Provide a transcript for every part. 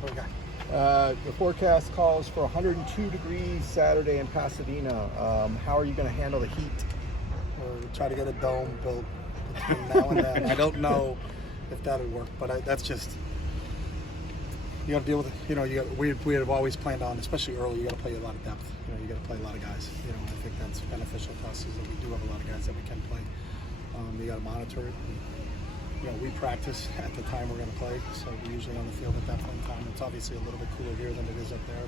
What we got? The forecast calls for 102 degrees Saturday in Pasadena. How are you going to handle the heat? We'll try to get a dome built between now and then. I don't know if that would work, but that's just, you got to deal with it. We have always planned on, especially early, you got to play a lot of depth. You got to play a lot of guys. I think that's beneficial to us is that we do have a lot of guys that we can play. You got to monitor it. We practice at the time we're going to play, so we're usually on the field at that point in time. It's obviously a little bit cooler here than it is up there,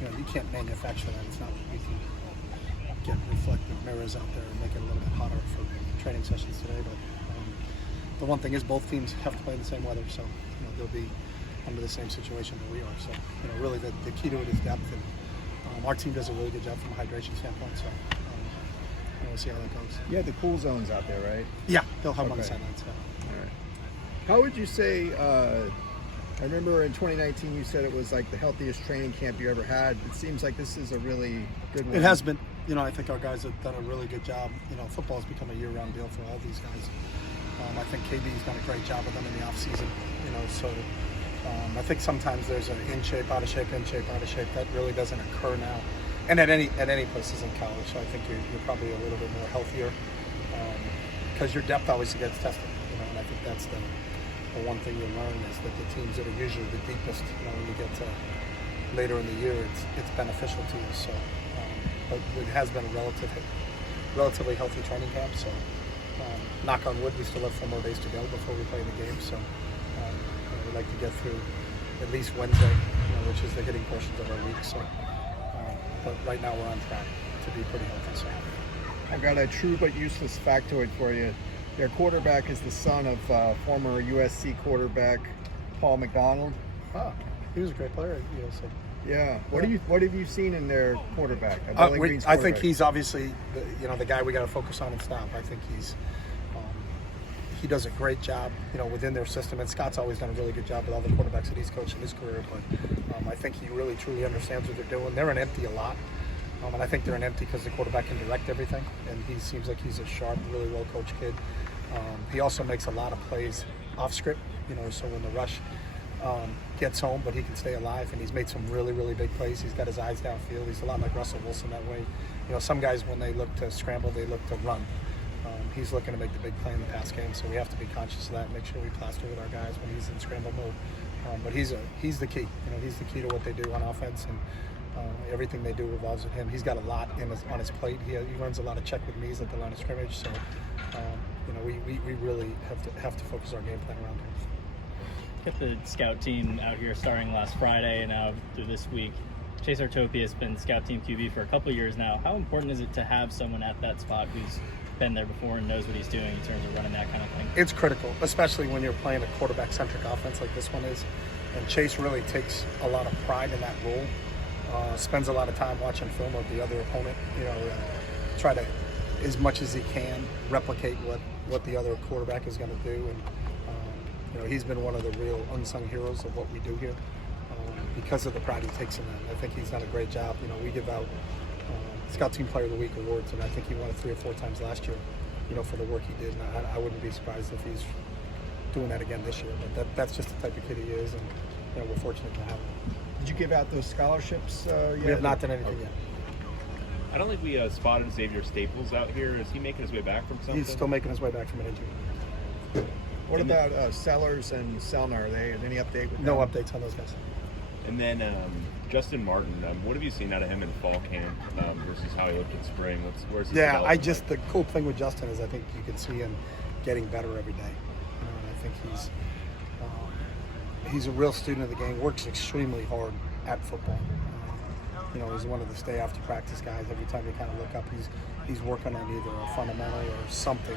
but you can't manufacture that. It's not like we can get reflective mirrors out there and make it a little bit hotter for training sessions today. But the one thing is both teams have to play in the same weather, so they'll be under the same situation that we are. So really the key to it is depth, and our team does a really good job from a hydration standpoint. So we'll see how that goes. You have the cool zones out there, right? Yeah, they'll have them on the sidelines. Yeah. All right. How would you say? I remember in 2019 you said it was like the healthiest training camp you ever had. It seems like this is a really good one. It has been. I think our guys have done a really good job. Football's become a year-round deal for all these guys. I think KB's done a great job with them in the off-season. So I think sometimes there's an in shape, out of shape, in shape, out of shape. That really doesn't occur now. And at any places in college, so I think you're probably a little bit more healthier because your depth always gets tested. And I think that's the one thing you learn is that the teams that are usually the deepest, when you get to later in the year, it's beneficial to you. So, but it has been a relatively healthy training camp. So, knock on wood, we still have 4 more days to go before we play the game. So, we'd like to get through at least Wednesday, which is the hitting portions of our week. So. But right now we're on track to be pretty healthy. So. I've got a true but useless factoid for you. Their quarterback is the son of former USC quarterback Paul McDonald. Oh, he was a great player at USC. Yeah. What have you seen in their quarterback? I think he's obviously the guy we got to focus on and stop. I think he does a great job, within their system. And Scott's always done a really good job with all the quarterbacks that he's coached in his career. But I think he really, truly understands what they're doing. They're an empty a lot. And I think they're an empty because the quarterback can direct everything. And he seems like he's a sharp, really well-coached kid. He also makes a lot of plays off script, so when the rush gets home, but he can stay alive. And he's made some really, really big plays. He's got his eyes downfield. He's a lot like Russell Wilson that way. Some guys, when they look to scramble, they look to run. He's looking to make the big play in the pass game, so we have to be conscious of that and make sure we plaster with our guys when he's in scramble mode. But he's the key. He's the key to what they do on offense, and everything they do revolves with him. He's got a lot on his plate. He runs a lot of check with me's at the line of scrimmage, so we really have to focus our game plan around him. Got the scout team out here starting last Friday and now through this week. Chase Artopia has been scout team QB for a couple of years now. How important is it to have someone at that spot who's been there before and knows what he's doing in terms of running that kind of thing? It's critical, especially when you're playing a quarterback-centric offense like this one is. And Chase really takes a lot of pride in that role. Spends a lot of time watching film of the other opponent. Try to, as much as he can, replicate what the other quarterback is going to do. And he's been one of the real unsung heroes of what we do here because of the pride he takes in that. I think he's done a great job. We give out Scout Team Player of the Week awards, and I think he won it 3 or 4 times last year, for the work he did. And I wouldn't be surprised if he's doing that again this year. But that's just the type of kid he is, and we're fortunate to have him. Did you give out those scholarships yet? We have not done anything yet. I don't think we spotted Xavier Staples out here. Is he making his way back from something? He's still making his way back from an injury. What about Sellers and Selner? Are they any update with them? No updates on those guys. And then Justin Martin, what have you seen out of him in fall camp versus how he looked in spring? Where's his development like? The cool thing with Justin is I think you can see him getting better every day. And I think he's a real student of the game, works extremely hard at football. He's one of the stay after practice guys. Every time you kind of look up, he's working on either a fundamental or something.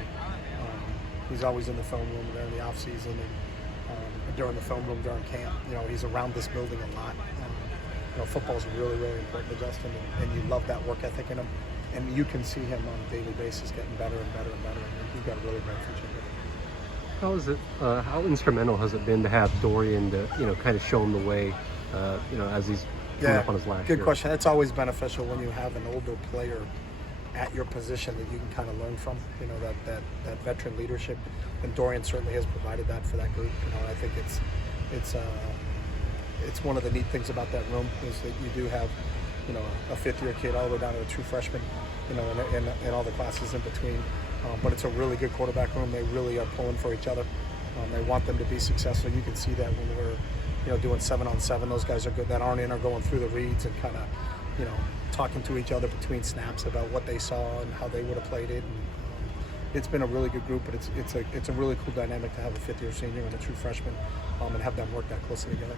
He's always in the film room during the off season and during the film room during camp. He's around this building a lot. Football is really, really important to Justin, and you love that work ethic in him. And you can see him on a daily basis getting better and better and better. And he's got a really bright future here. How is it? How instrumental has it been to have Dorian to kind of show him the way, as he's coming up on his last year? Good question. It's always beneficial when you have an older player at your position that you can kind of learn from. That veteran leadership, and Dorian certainly has provided that for that group. I think it's one of the neat things about that room is that you do have, you know, a fifth-year kid all the way down to a true freshman, you know, and all the classes in between. But it's a really good quarterback room. They really are pulling for each other. They want them to be successful. You can see that when we're, you know, doing 7-on-7. Those guys are good that aren't in are going through the reads and kind of, you know, talking to each other between snaps about what they saw and how they would have played it. And, it's been a really good group, but it's a really cool dynamic to have a fifth-year senior and a true freshman, and have them work that closely together.